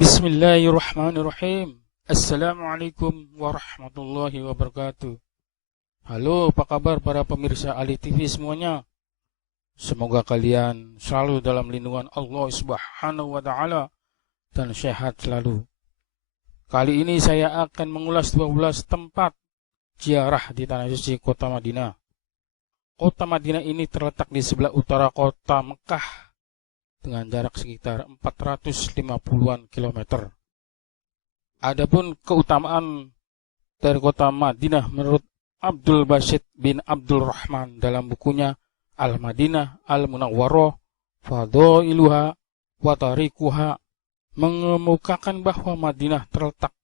Bismillahirrahmanirrahim. Assalamualaikum warahmatullahi wabarakatuh. Halo, apa kabar para pemirsa Ali TV semuanya? Semoga kalian selalu dalam lindungan Allah Subhanahu wa taala dan sehat selalu. Kali ini saya akan mengulas 12 tempat ziarah di tanah suci kota Madinah. Kota Madinah ini terletak di sebelah utara kota Mekah dengan jarak sekitar 450-an kilometer. Adapun keutamaan dari kota Madinah menurut Abdul Basit bin Abdul Rahman dalam bukunya Al-Madinah Al-Munawwarah Fadailuha wa Tarikuha mengemukakan bahwa Madinah terletak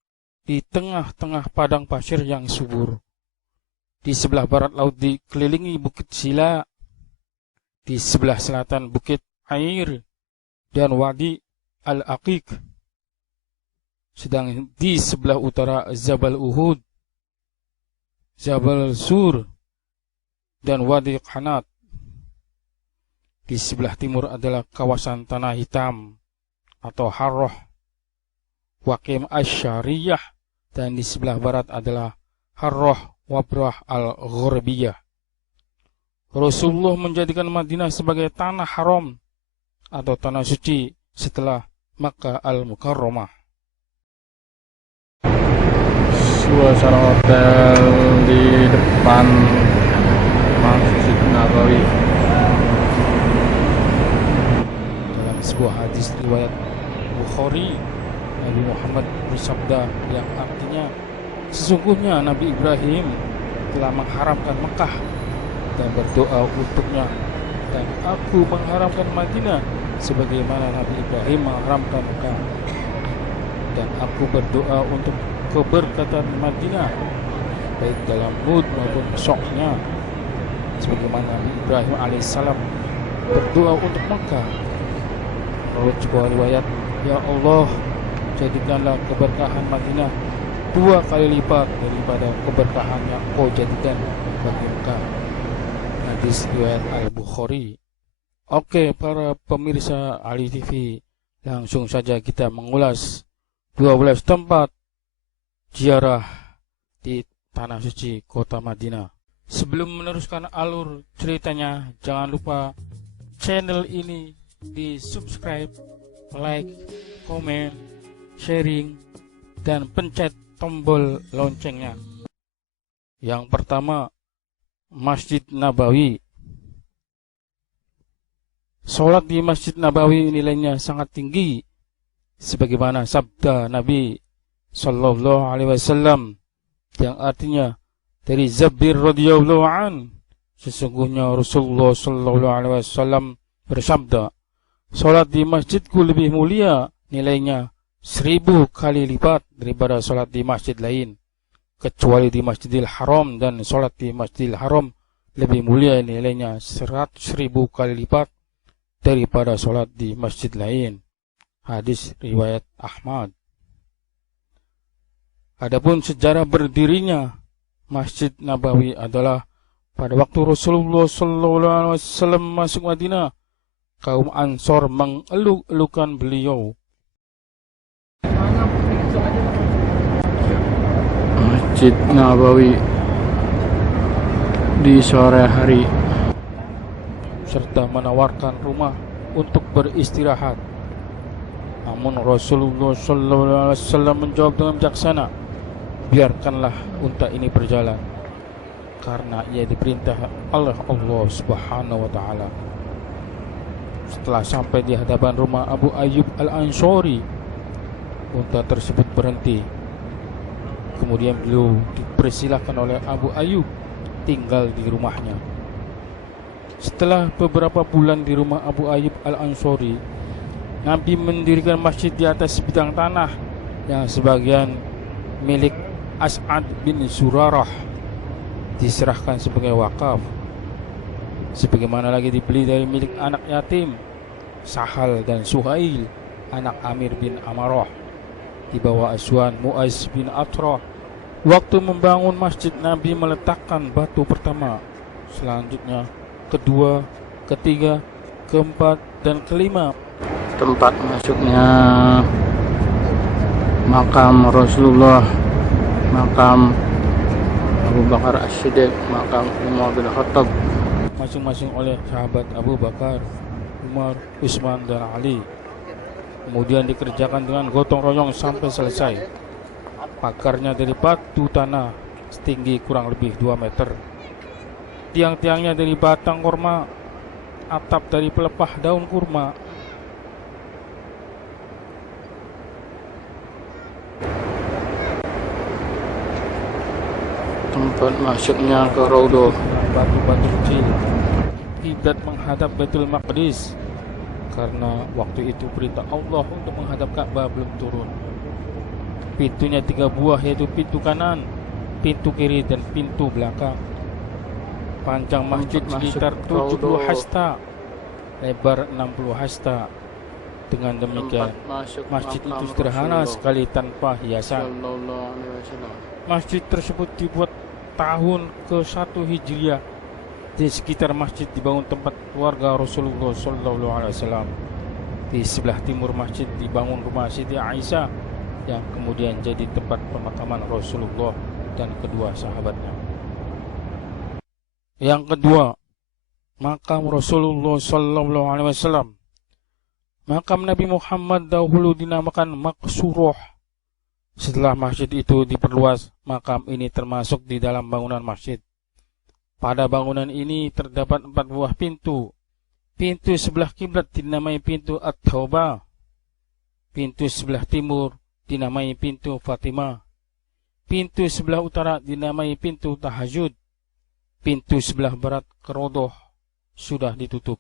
di tengah-tengah padang pasir yang subur. Di sebelah barat laut dikelilingi Bukit Sila, di sebelah selatan Bukit Air dan Wadi Al-Aqiq, sedang di sebelah utara Jabal Uhud, Jabal Sur, dan Wadi Qanat. Di sebelah timur adalah kawasan Tanah Hitam atau Harrah, Waqim Asy-Syariyah, dan di sebelah barat adalah Harrah Wabrah Al-Gharbiyah. Rasulullah menjadikan Madinah sebagai tanah haram atau tanah suci setelah Makkah Al-Mukarramah. Suasana hotel di depan Masjid Nabawi. Dalam sebuah hadis riwayat Bukhari, Nabi Muhammad bersabda yang artinya, sesungguhnya Nabi Ibrahim telah mengharamkan Mekah dan berdoa untuknya, dan aku mengharamkan Madinah sebagaimana Nabi Ibrahim mengharamkan Mekah, dan aku berdoa untuk keberkatan Madinah baik dalam mood maupun esoknya sebagaimana Nabi Ibrahim alaihissalam berdoa untuk Mekah. Menurut sebuah riwayat, ya Allah, jadikanlah keberkahan Madinah 2 kali lipat daripada keberkahan yang kau jadikan bagi Mekah. Hadis riwayat Al-Bukhari. Oke, para pemirsa Ali TV, langsung saja kita mengulas 12 tempat ziarah di tanah suci kota Madinah. Sebelum meneruskan alur ceritanya, jangan lupa channel ini di subscribe, like, komen, sharing, dan pencet tombol loncengnya. Yang pertama, Masjid Nabawi. Sholat di Masjid Nabawi nilainya sangat tinggi, sebagaimana sabda Nabi Sallallahu Alaihi Wasallam yang artinya dari Jabir radhiyallahu an, sesungguhnya Rasulullah Sallallahu Alaihi Wasallam bersabda, sholat di masjidku lebih mulia nilainya 1000 kali lipat daripada sholat di masjid lain, kecuali di Masjidil Haram, dan sholat di Masjidil Haram lebih mulia nilainya 100.000 kali lipat daripada sholat di masjid lain. Hadis riwayat Ahmad. Adapun sejarah berdirinya Masjid Nabawi adalah pada waktu Rasulullah SAW masuk Madinah, kaum Ansor mengeluk-elukan beliau. Masjid Nabawi di sore hari, serta menawarkan rumah untuk beristirahat. Namun Rasulullah SAW menjawab dengan bijaksana, biarkanlah unta ini berjalan, karena ia diperintah oleh Allah Subhanahu wa taala. Setelah sampai di hadapan rumah Abu Ayyub Al-Ansori, unta tersebut berhenti. Kemudian beliau dipersilahkan oleh Abu Ayyub tinggal di rumahnya. Setelah beberapa bulan di rumah Abu Ayyub Al-Ansori, Nabi mendirikan masjid di atas bidang tanah yang sebagian milik As'ad bin Zurarah diserahkan sebagai wakaf, sebagaimana lagi dibeli dari milik anak yatim Sahal dan Suhail, anak Amir bin Amarah, di bawah asuhan Mu'az bin Atrah. Waktu membangun masjid, Nabi meletakkan batu pertama, selanjutnya kedua, ketiga, keempat, dan kelima. tempat masuknya makam Rasulullah, makam Abu Bakar As-Siddiq, makam Umar bin Khattab, masing-masing oleh sahabat Abu Bakar, Umar, Utsman, dan Ali. Kemudian dikerjakan dengan gotong royong sampai selesai. Pagarnya dari batu tanah setinggi kurang lebih 2 meter. Tiang-tiangnya dari batang kurma, atap dari pelepah daun kurma. tempat masuknya ke Raudhah, Batu-batu kecil. Kiblat menghadap Baitul Maqdis, karena waktu itu perintah Allah untuk menghadap Ka'bah belum turun. Pintunya 3 buah, yaitu pintu kanan, pintu kiri, dan pintu belakang. Panjang masjid sekitar 70 hasta, lebar 60 hasta. Dengan demikian, masjid itu sederhana sekali tanpa hiasan. Masjid tersebut dibuat tahun ke-1 Hijriah. Di sekitar masjid dibangun tempat keluarga Rasulullah SAW. Di sebelah timur masjid dibangun rumah Siti Aisyah, yang kemudian jadi tempat pemakaman Rasulullah dan kedua sahabatnya. Yang kedua, makam Rasulullah SAW. Makam Nabi Muhammad dahulu dinamakan Maqsurah. Setelah masjid itu diperluas, makam ini termasuk di dalam bangunan masjid. Pada bangunan ini terdapat 4 buah pintu. Pintu sebelah kiblat dinamai pintu At-Taubah. Pintu sebelah timur dinamai pintu Fatimah. Pintu sebelah utara dinamai pintu Tahajud. Pintu sebelah barat ke Raudhah sudah ditutup.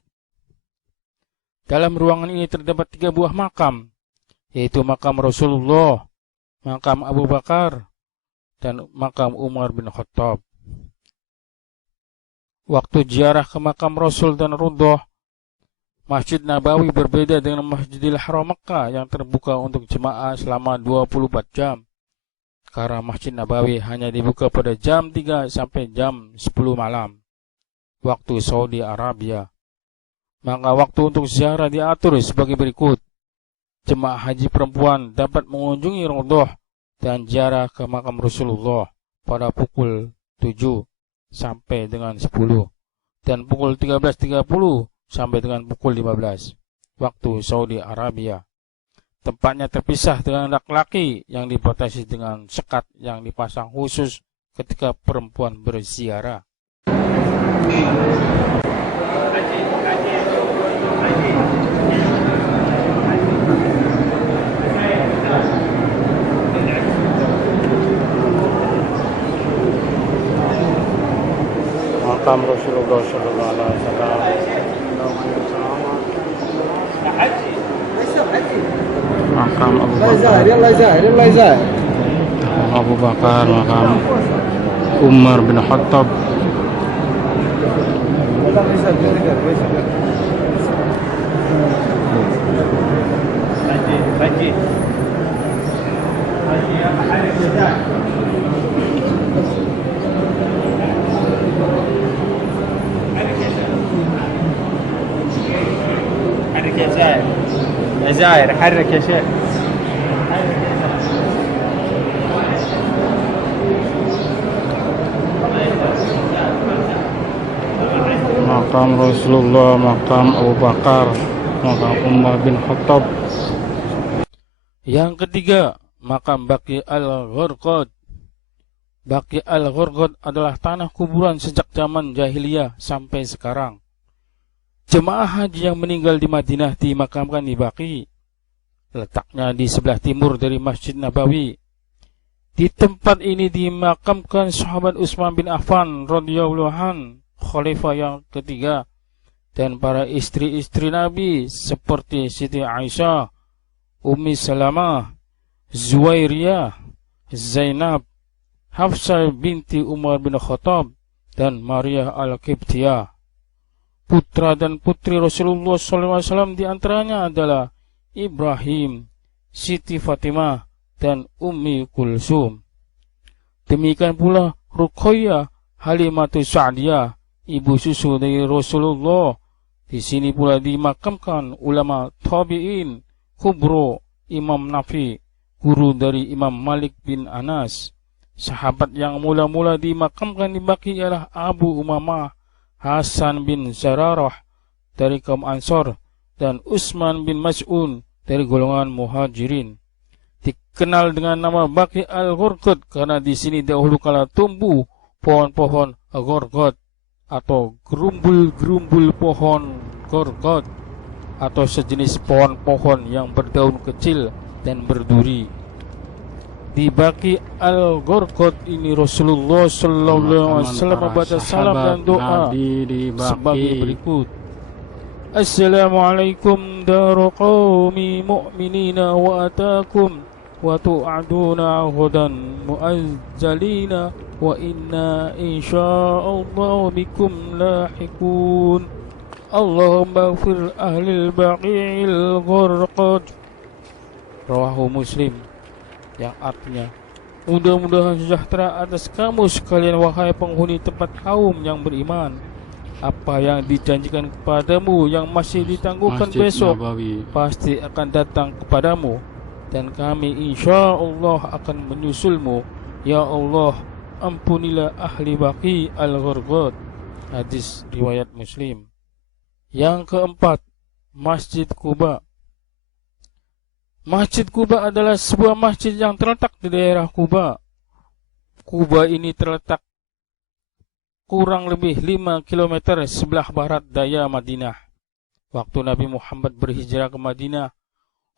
Dalam ruangan ini terdapat 3 buah makam, yaitu makam Rasulullah, makam Abu Bakar, dan makam Umar bin Khattab. Waktu ziarah ke makam Rasul dan Raudhah, Masjid Nabawi berbeda dengan Masjidil Haram Makkah yang terbuka untuk jemaah selama 24 jam. Karena Masjid Nabawi hanya dibuka pada jam 3 sampai jam 10 malam, waktu Saudi Arabia. Maka waktu untuk ziarah diatur sebagai berikut. Jemaah haji perempuan dapat mengunjungi Raudhah dan ziarah ke makam Rasulullah pada pukul 7 sampai dengan 10 dan pukul 13.30 sampai dengan pukul 15 waktu Saudi Arabia. Tempatnya terpisah dengan laki-laki yang dibatasi dengan sekat yang dipasang khusus ketika perempuan berziarah. makam Rasulullah sallallahu alaihi wasallam, makam Abu Bakar, makam Umar bin Khattab, يا زاهر حرك يا شيخ. makam Rasulullah, makam Abu Bakar, makam Umar bin Khattab. Yang ketiga, makam Baqi al-Gharqad. Baqi al-Gharqad adalah tanah kuburan sejak zaman jahiliyah sampai sekarang. Jemaah haji yang meninggal di Madinah dimakamkan di Baqi. Letaknya di sebelah timur dari Masjid Nabawi. Di tempat ini dimakamkan sahabat Utsman bin Affan radhiyallahu anhu, khalifah yang ketiga, dan para istri-istri Nabi seperti Siti Aisyah, Ummi Salamah, Zuwairiyah, Zainab, Hafsah binti Umar bin Khattab, dan Maria al-Qibtiyah. Putra dan putri Rasulullah SAW diantaranya adalah Ibrahim, Siti Fatimah, dan Ummi Kulsum. Demikian pula Ruqayyah Halimatus Sa'diyah, ibu susu dari Rasulullah. Di sini pula dimakamkan ulama tabi'in kubro, Imam Nafi, guru dari Imam Malik bin Anas. Sahabat yang mula-mula dimakamkan di Baqi ialah Abu Umamah Hasan bin Zararah dari kaum Ansor dan Utsman bin Mas'un dari golongan Muhajirin. Dikenal dengan nama Baqi al-Ghurqad karena di sini dahulu kala tumbuh pohon-pohon Ghurqad atau gerumbul-gerumbul pohon Ghurqad atau sejenis pohon-pohon yang berdaun kecil dan berduri. Di Baqi al-Ghurqad ini Rasulullah sallallahu alaihi wasallam membaca salam dan doa sebagai berikut. Assalamualaikum daru qaumi mu'minina wa atakum wa tu'aduna ghadan mu'azzalina wa inna insya'allahu bikum lahiqun. Allahumma ighfir ahlil Baqi'il Ghurqad. Rawahu Muslim, yang artinya, mudah-mudahan sejahtera atas kamu sekalian wahai penghuni tempat kaum yang beriman. Apa yang dijanjikan kepadamu yang masih ditangguhkan Masjid besok Nabawi. pasti akan datang kepadamu, dan kami insya Allah akan menyusulmu. Ya Allah, ampunilah ahli Baqi al-Ghurqad. Hadis riwayat Muslim. Yang keempat, Masjid Quba. Masjid Quba adalah sebuah masjid yang terletak di daerah Quba. Quba ini terletak kurang lebih 5 km sebelah barat daya Madinah. Waktu Nabi Muhammad berhijrah ke Madinah,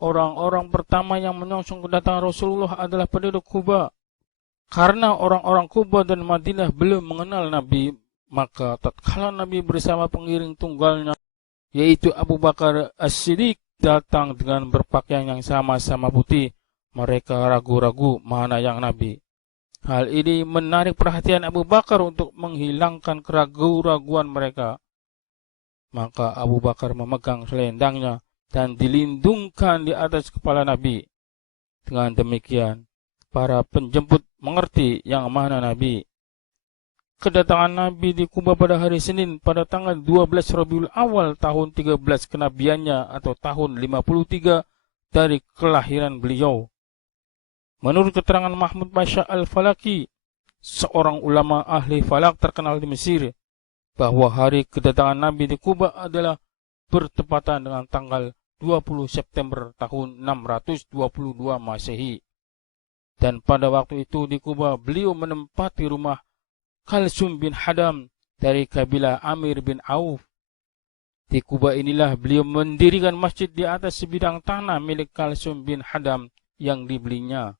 orang-orang pertama yang menyongsong kedatangan Rasulullah adalah penduduk Quba. Karena orang-orang Quba dan Madinah belum mengenal Nabi, maka tatkala Nabi bersama pengiring tunggalnya, yaitu Abu Bakar As-Siddiq, datang dengan berpakaian yang sama-sama putih, mereka ragu-ragu mana yang Nabi. Hal ini menarik perhatian Abu Bakar untuk menghilangkan keraguan-raguan mereka. Maka Abu Bakar memegang selendangnya dan dilindungkan di atas kepala Nabi. Dengan demikian, para penjemput mengerti yang mana Nabi. Kedatangan Nabi di Quba pada hari Senin pada tanggal 12 Rabiul Awal tahun 13 kenabiannya atau tahun 53 dari kelahiran beliau. Menurut keterangan Mahmud Pasha al-Falaki, seorang ulama ahli falak terkenal di Mesir, bahwa hari kedatangan Nabi di Quba adalah bertepatan dengan tanggal 20 September tahun 622 Masehi. Dan pada waktu itu di Quba beliau menempati rumah Kalsum bin Hadam dari kabilah Amir bin Auf. Di Quba inilah beliau mendirikan masjid di atas sebidang tanah milik Kalsum bin Hadam yang dibelinya.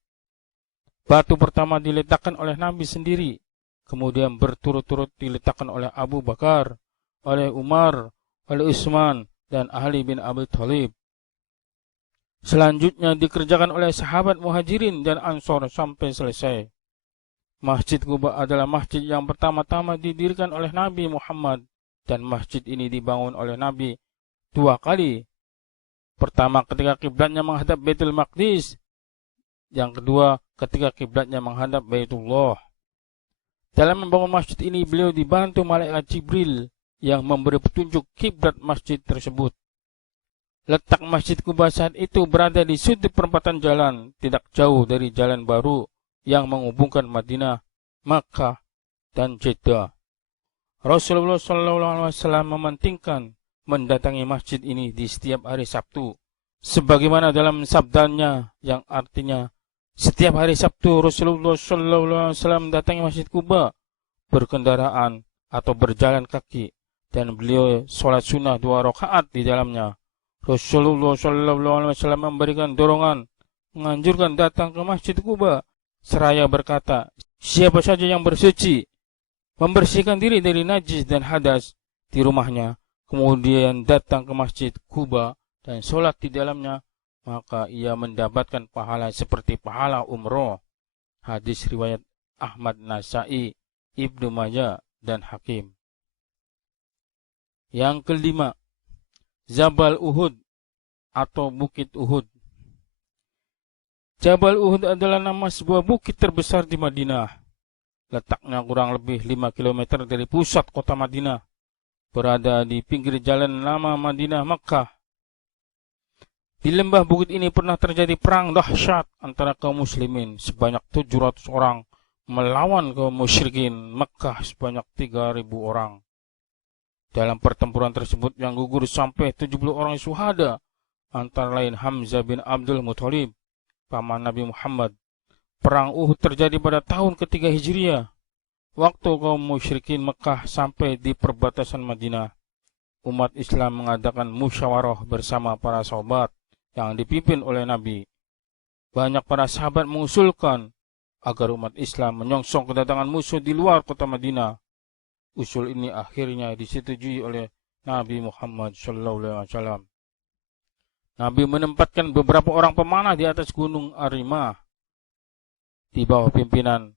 Batu pertama diletakkan oleh Nabi sendiri, kemudian berturut-turut diletakkan oleh Abu Bakar, oleh Umar, oleh Utsman, dan Ali bin Abi Thalib. Selanjutnya dikerjakan oleh sahabat Muhajirin dan Ansor sampai selesai. Masjid Quba adalah masjid yang pertama-tama didirikan oleh Nabi Muhammad, dan masjid ini dibangun oleh Nabi 2 kali. Pertama ketika kiblatnya menghadap Baitul Maqdis, yang kedua ketika kiblatnya menghadap Baitullah. Dalam membangun masjid ini beliau dibantu malaikat Jibril yang memberi petunjuk kiblat masjid tersebut. Letak Masjid Quba saat itu berada di sudut perempatan jalan, tidak jauh dari jalan baru yang menghubungkan Madinah, Makkah, dan Jeddah. Rasulullah SAW mementingkan mendatangi masjid ini di setiap hari Sabtu, sebagaimana dalam sabdanya yang artinya, setiap hari Sabtu Rasulullah SAW mendatangi Masjid Quba berkendaraan atau berjalan kaki, dan beliau sholat sunnah 2 rakaat di dalamnya. Rasulullah SAW memberikan dorongan, menganjurkan datang ke Masjid Quba, seraya berkata, siapa saja yang bersuci, membersihkan diri dari najis dan hadas di rumahnya, kemudian datang ke Masjid Quba dan sholat di dalamnya, maka ia mendapatkan pahala seperti pahala umroh. Hadis riwayat Ahmad, Nasai, Ibnu Majah, dan Hakim. Yang kelima, Jabal Uhud atau Bukit Uhud. Jabal Uhud adalah nama sebuah bukit terbesar di Madinah. Letaknya kurang lebih 5 km dari pusat kota Madinah, berada di pinggir jalan lama Madinah Makkah. Di lembah bukit ini pernah terjadi perang dahsyat antara kaum muslimin sebanyak 700 orang melawan kaum musyrikin Mekah sebanyak 3.000 orang. Dalam pertempuran tersebut yang gugur sampai 70 orang syuhada, antara lain Hamzah bin Abdul Muthalib, paman Nabi Muhammad. Perang Uhud terjadi pada tahun ketiga Hijriah, waktu kaum musyrikin Mekah sampai di perbatasan Madinah. Umat Islam mengadakan musyawarah bersama para sahabat yang dipimpin oleh Nabi. Banyak para sahabat mengusulkan agar umat Islam menyongsong kedatangan musuh di luar kota Madinah. Usul ini akhirnya disetujui oleh Nabi Muhammad SAW. Nabi menempatkan beberapa orang pemanah di atas gunung Arimah di bawah pimpinan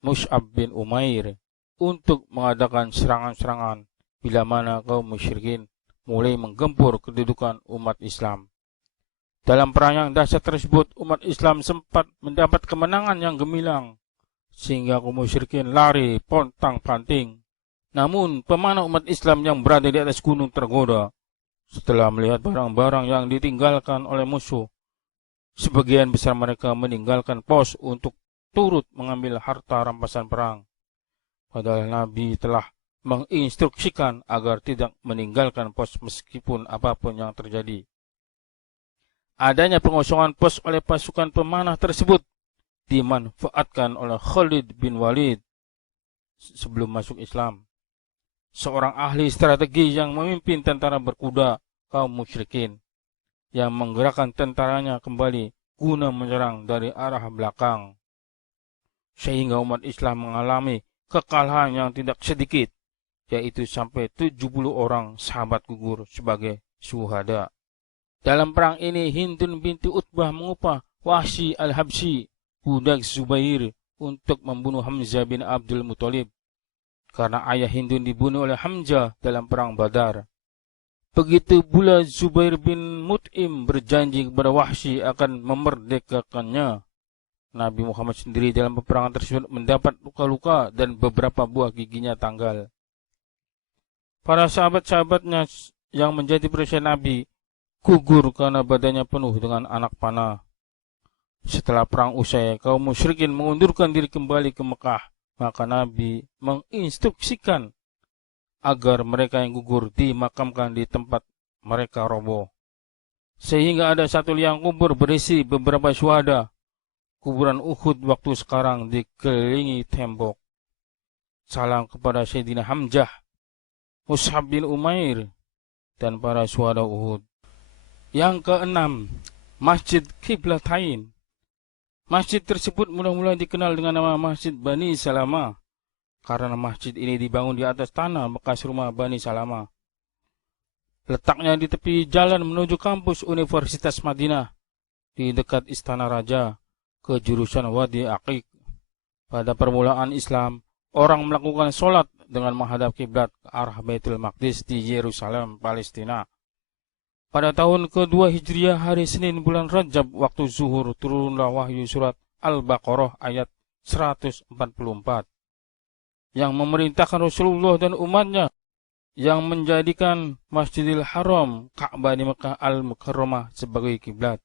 Mus'ab bin Umair untuk mengadakan serangan-serangan bila mana kaum musyrikin mulai menggempur kedudukan umat Islam. Dalam perang yang dahsyat tersebut, umat Islam sempat mendapat kemenangan yang gemilang, sehingga kaum musyrikin lari pontang-panting. Namun, pemanah umat Islam yang berada di atas gunung tergoda setelah melihat barang-barang yang ditinggalkan oleh musuh. Sebagian besar mereka meninggalkan pos untuk turut mengambil harta rampasan perang. Padahal Nabi telah menginstruksikan agar tidak meninggalkan pos meskipun apapun yang terjadi. Adanya pengosongan pos oleh pasukan pemanah tersebut dimanfaatkan oleh Khalid bin Walid sebelum masuk Islam, seorang ahli strategi yang memimpin tentara berkuda kaum musyrikin, yang menggerakkan tentaranya kembali guna menyerang dari arah belakang, sehingga umat Islam mengalami kekalahan yang tidak sedikit, yaitu sampai 70 orang sahabat gugur sebagai syuhada. Dalam perang ini, Hindun binti Utbah mengupah Wahsy al-Habsyi, budak Zubair, untuk membunuh Hamzah bin Abdul Muthalib, karena ayah Hindun dibunuh oleh Hamzah dalam perang Badar. Begitu pula Zubair bin Mut'im berjanji kepada Wahsy akan memerdekakannya. Nabi Muhammad sendiri dalam peperangan tersebut mendapat luka-luka dan beberapa buah giginya tanggal. Para sahabat-sahabatnya yang menjadi perisai Nabi gugur karena badannya penuh dengan anak panah. Setelah perang usai, kaum musyrikin mengundurkan diri kembali ke Mekah. Maka Nabi menginstruksikan agar mereka yang gugur dimakamkan di tempat mereka roboh. Sehingga ada satu liang kubur berisi beberapa syuhada. Kuburan Uhud waktu sekarang dikelilingi tembok. Salam kepada Sayyidina Hamzah, Mus'ab bin Umair, dan para syuhada Uhud. Yang keenam, Masjid Qiblatain. Masjid tersebut mula-mula dikenal dengan nama Masjid Bani Salama, karena masjid ini dibangun di atas tanah bekas rumah Bani Salama. Letaknya di tepi jalan menuju kampus Universitas Madinah, di dekat Istana Raja, ke jurusan Wadi Aqiq. Pada permulaan Islam, orang melakukan sholat dengan menghadap kiblat ke arah Baitul Maqdis di Yerusalem, Palestina. Pada tahun kedua Hijriah, hari Senin bulan Rajab, waktu zuhur, turunlah wahyu surat Al-Baqarah ayat 144 yang memerintahkan Rasulullah dan umatnya yang menjadikan Masjidil Haram, Ka'bah di Mekah Al-Mukarramah sebagai kiblat.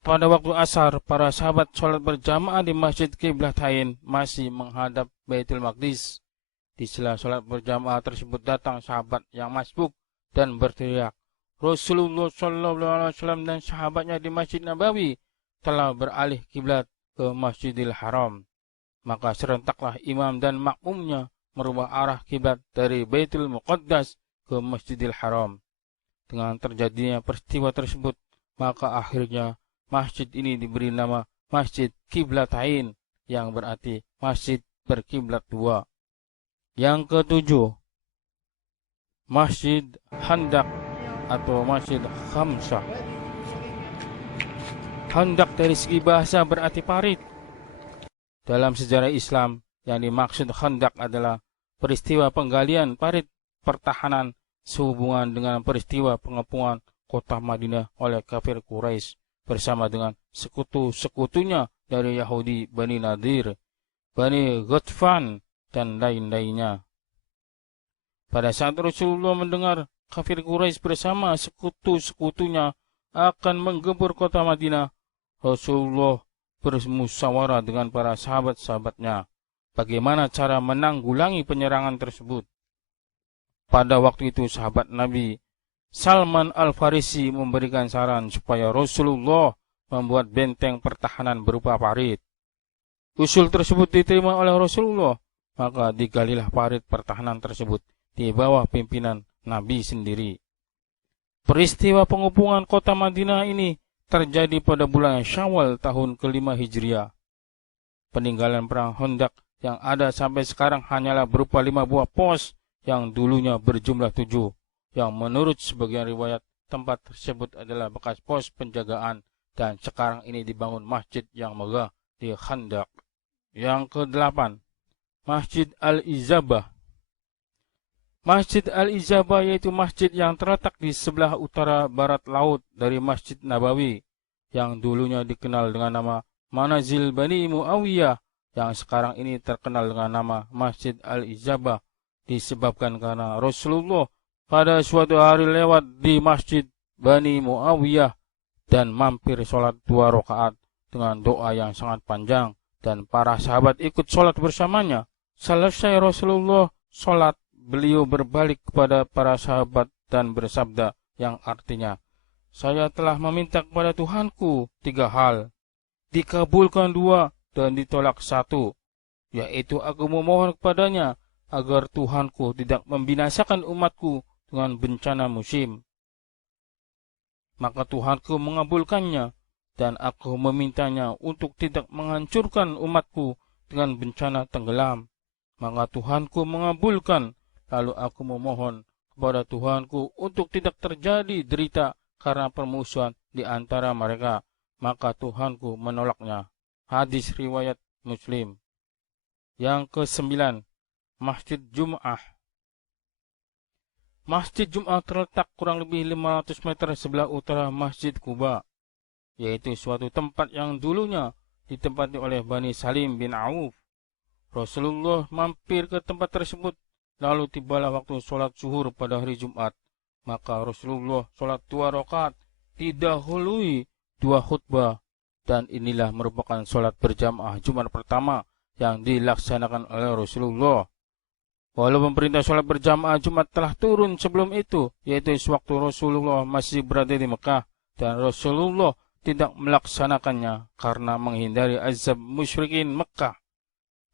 Pada waktu asar, para sahabat sholat berjamaah di Masjid Qiblatain masih menghadap Baitul Maqdis. Di sela sholat berjamaah tersebut datang sahabat yang masbuk dan berteriak, Rasulullah SAW dan sahabatnya di Masjid Nabawi telah beralih kiblat ke Masjidil Haram. Maka serentaklah imam dan makmumnya merubah arah kiblat dari Baitul Muqaddas ke Masjidil Haram. Dengan terjadinya peristiwa tersebut, maka akhirnya masjid ini diberi nama Masjid Qiblatain, yang berarti masjid berkiblat dua. Yang ketujuh, Masjid Khandaq atau Masjid Khamsah. Khandaq dari segi bahasa berarti parit. Dalam sejarah Islam, yang dimaksud Khandaq adalah peristiwa penggalian parit pertahanan sehubungan dengan peristiwa pengepungan kota Madinah oleh kafir Quraisy bersama dengan sekutu-sekutunya dari Yahudi, Bani Nadir, Bani Ghatfan, dan lain-lainnya. Pada saat Rasulullah mendengar kafir Quraisy bersama sekutu-sekutunya akan menggempur kota Madinah, Rasulullah bermusyawarah dengan para sahabat-sahabatnya bagaimana cara menanggulangi penyerangan tersebut. Pada waktu itu sahabat Nabi Salman Al-Farisi memberikan saran supaya Rasulullah membuat benteng pertahanan berupa parit. Usul tersebut diterima oleh Rasulullah, maka digalilah parit pertahanan tersebut di bawah pimpinan Nabi sendiri. Peristiwa pengepungan kota Madinah ini terjadi pada bulan Syawal tahun ke-5 Hijriah. Peninggalan perang Khandaq yang ada sampai sekarang hanyalah berupa 5 buah pos yang dulunya berjumlah 7, yang menurut sebagian riwayat tempat tersebut adalah bekas pos penjagaan dan sekarang ini dibangun masjid yang megah di Khandaq. Yang ke-8, Masjid Al-Izabah. Masjid Al-Izabah yaitu masjid yang terletak di sebelah utara barat laut dari Masjid Nabawi, yang dulunya dikenal dengan nama Manazil Bani Muawiyah, yang sekarang ini terkenal dengan nama Masjid Al-Izabah, disebabkan karena Rasulullah pada suatu hari lewat di Masjid Bani Muawiyah dan mampir sholat 2 rakaat dengan doa yang sangat panjang, dan para sahabat ikut sholat bersamanya. Selesai Rasulullah sholat, beliau berbalik kepada para sahabat dan bersabda yang artinya, saya telah meminta kepada Tuhanku 3 hal, dikabulkan 2 dan ditolak 1, yaitu aku memohon kepadanya agar Tuhanku tidak membinasakan umatku dengan bencana musim. Maka Tuhanku mengabulkannya, dan aku memintanya untuk tidak menghancurkan umatku dengan bencana tenggelam. Maka Tuhanku mengabulkan. Lalu aku memohon kepada Tuhanku untuk tidak terjadi derita karena permusuhan di antara mereka. Maka Tuhanku menolaknya. Hadis riwayat Muslim. Yang ke-9, Masjid Jum'ah. Masjid Jum'ah terletak kurang lebih 500 meter sebelah utara Masjid Quba, yaitu suatu tempat yang dulunya ditempati oleh Bani Salim bin Auf. Rasulullah mampir ke tempat tersebut. Lalu tibalah waktu sholat zuhur pada hari Jumat. Maka Rasulullah sholat 2 rakaat didahului 2 khutbah. Dan inilah merupakan sholat berjamaah Jumat pertama yang dilaksanakan oleh Rasulullah. Walaupun perintah sholat berjamaah Jumat telah turun sebelum itu, yaitu sewaktu Rasulullah masih berada di Mekah, dan Rasulullah tidak melaksanakannya karena menghindari azab musyrikin Mekah.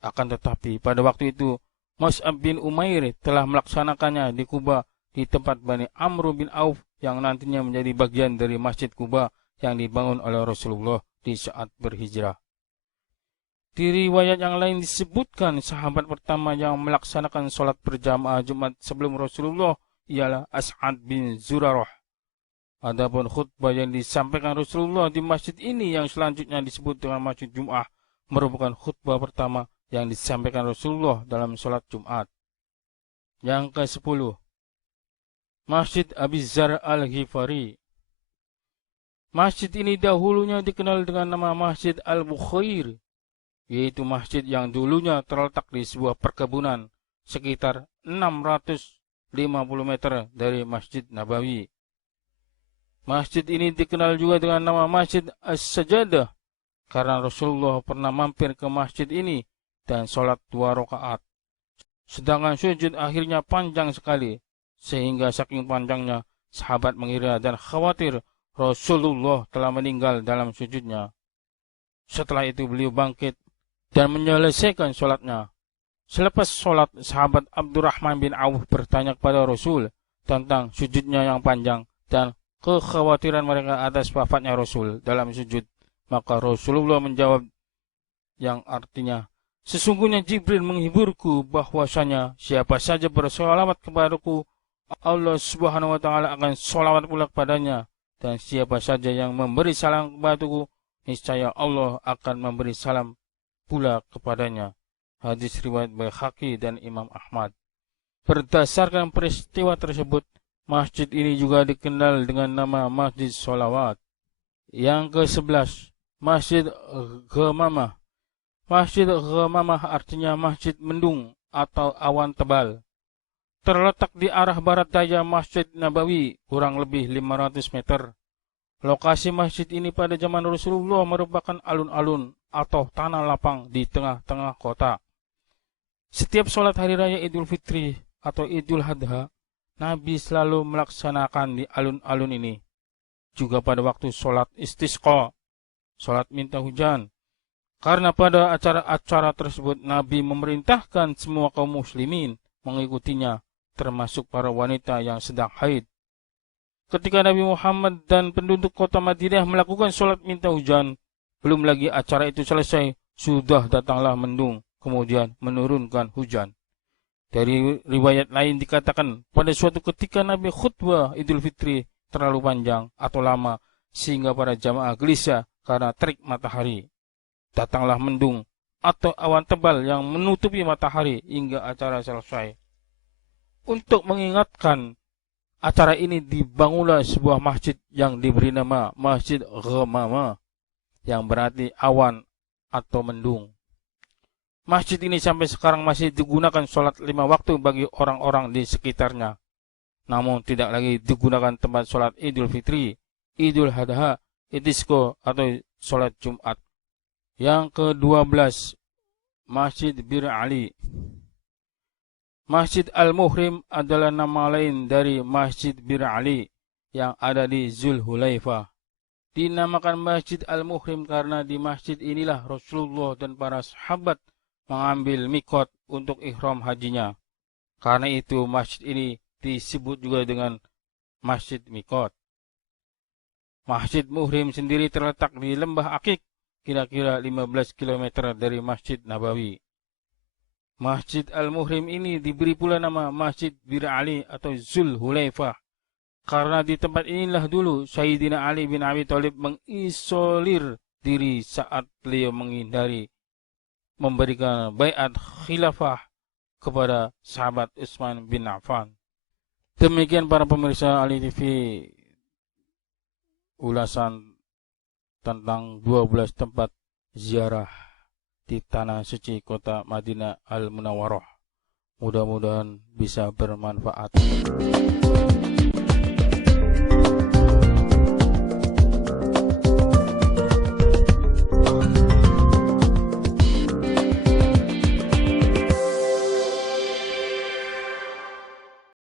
Akan tetapi pada waktu itu Mus'ab bin Umair telah melaksanakannya di Kuba, di tempat Bani Amr bin Auf yang nantinya menjadi bagian dari Masjid Kuba yang dibangun oleh Rasulullah di saat berhijrah. Di riwayat yang lain disebutkan sahabat pertama yang melaksanakan sholat berjamaah Jumat sebelum Rasulullah ialah As'ad bin Zurarah. Adapun khutbah yang disampaikan Rasulullah di masjid ini yang selanjutnya disebut dengan Masjid Jum'ah merupakan khutbah pertama yang disampaikan Rasulullah dalam sholat Jumat. Yang ke-10, Masjid Abi Dzar Al-Ghifari. Masjid ini dahulunya dikenal dengan nama Masjid Al-Bukhair, yaitu masjid yang dulunya terletak di sebuah perkebunan sekitar 650 meter dari Masjid Nabawi. Masjid ini dikenal juga dengan nama Masjid As-Sajadah karena Rasulullah pernah mampir ke masjid ini dan sholat 2 rakaat. Sedangkan sujud akhirnya panjang sekali, sehingga saking panjangnya sahabat mengira dan khawatir Rasulullah telah meninggal dalam sujudnya. Setelah itu beliau bangkit dan menyelesaikan sholatnya. Selepas sholat, sahabat Abdurrahman bin Auf bertanya kepada Rasul tentang sujudnya yang panjang dan kekhawatiran mereka atas wafatnya Rasul dalam sujud. Maka Rasulullah menjawab yang artinya, sesungguhnya Jibril menghiburku bahwasanya siapa saja bersolawat kepadaku, Allah Subhanahu wa Ta'ala akan solawat pula kepadanya, dan siapa saja yang memberi salam kepadaku, niscaya Allah akan memberi salam pula kepadanya. Hadis riwayat Baihaqi dan Imam Ahmad. Berdasarkan peristiwa tersebut, masjid ini juga dikenal dengan nama Masjid Sholawat. Yang ke-11, Masjid Ghamamah. Masjid Ghamamah artinya masjid mendung atau awan tebal. Terletak di arah barat daya Masjid Nabawi kurang lebih 500 meter. Lokasi masjid ini pada zaman Rasulullah merupakan alun-alun atau tanah lapang di tengah-tengah kota. Setiap sholat hari raya Idul Fitri atau Idul Adha, Nabi selalu melaksanakan di alun-alun ini. Juga pada waktu sholat istisqa, sholat minta hujan. Karena pada acara-acara tersebut Nabi memerintahkan semua kaum muslimin mengikutinya, termasuk para wanita yang sedang haid. Ketika Nabi Muhammad dan penduduk kota Madinah melakukan sholat minta hujan, belum lagi acara itu selesai, sudah datanglah mendung, kemudian menurunkan hujan. Dari riwayat lain dikatakan, pada suatu ketika Nabi khutbah Idul Fitri terlalu panjang atau lama, sehingga para jamaah gelisah karena terik matahari. Datanglah mendung atau awan tebal yang menutupi matahari hingga acara selesai. Untuk mengingatkan acara ini, dibangunlah sebuah masjid yang diberi nama Masjid Ghamama, yang berarti awan atau mendung. Masjid ini sampai sekarang masih digunakan sholat 5 waktu bagi orang-orang di sekitarnya. Namun tidak lagi digunakan tempat sholat Idul Fitri, Idul Adha, Istisqa atau sholat Jumat. Yang ke-12, Masjid Bir Ali. Masjid Al-Muhrim adalah nama lain dari Masjid Bir Ali yang ada di Zulhulaifah. Dinamakan Masjid Al-Muhrim karena di masjid inilah Rasulullah dan para sahabat mengambil mikot untuk ihram hajinya. Karena itu masjid ini disebut juga dengan Masjid Mikot. Masjid Muhrim sendiri terletak di Lembah Akik, kira-kira 15 km dari Masjid Nabawi. Masjid Al-Muhrim ini diberi pula nama Masjid Bir Ali atau Zulhulaifah, karena di tempat inilah dulu Sayyidina Ali bin Abi Thalib mengisolir diri saat beliau menghindari memberikan baiat khilafah kepada sahabat Utsman bin Affan. Demikian para pemirsa Ali TV, ulasan tentang 12 tempat ziarah di tanah suci kota Madinah Al-Munawwarah. Mudah-mudahan bisa bermanfaat.